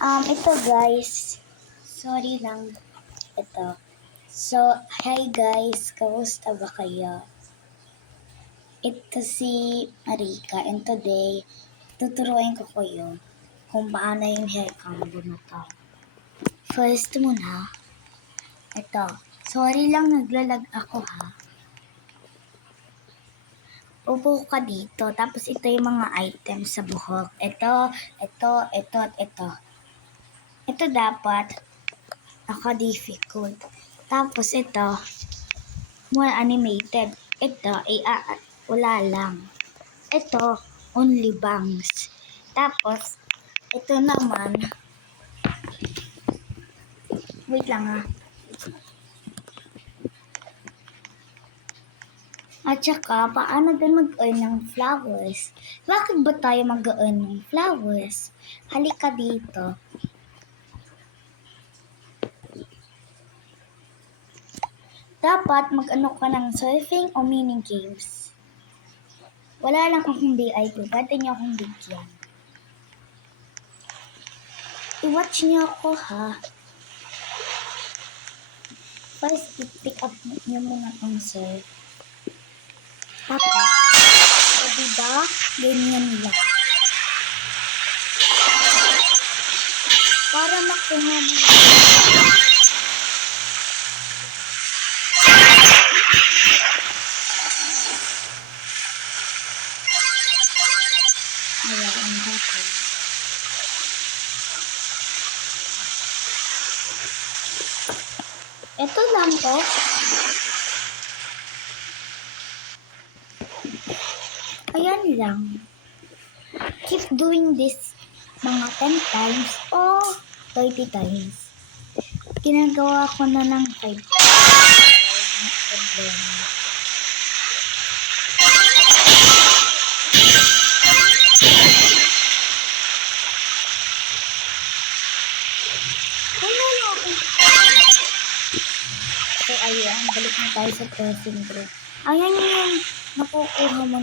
Ito guys. Sorry lang. Ito. So, hi guys. Kamusta ba kayo? Ito si Marika and today, tuturuan ko kayo kung paano yung hair combo na to. First muna, ito. Sorry lang naglalag ako ha. Upo ka dito. Tapos ito yung mga items sa buhok. Ito, at ito. Ito dapat naka-difficult. Tapos ito, more animated. Ito, wala lang. Ito, only bangs. Tapos, ito naman, wait lang ha. At saka, paano din mag-earn ng flowers? Bakit ba tayo mag-earn ng flowers? Halika dito. Dapat mag-ano ka ng surfing o mini games. Wala lang akong VIP, pwede niyo akong bigyan. I-watch niyo ako ha. First, pick up niyo muna ang surf. Tapos, o diba, ganyan lang. Para makuha mo. Ayan, okay. Ito lang po. Ayan lang. Keep doing this mga 10 times o 30 times. Ginagawa ko na ng 5 times. Problema. So, ayan. Balik na tayo sa pressing group. Ayan yung nakukuha mo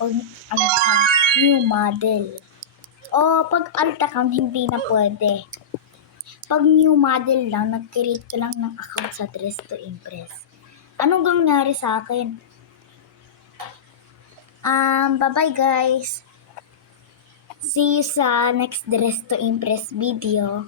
pag new model. O pag alt account, hindi na pwede. Pag new model lang, nag-create ka lang ng account sa Dress to Impress. Anong nangyari sa akin? Bye-bye guys. See you sa next Dress to Impress video.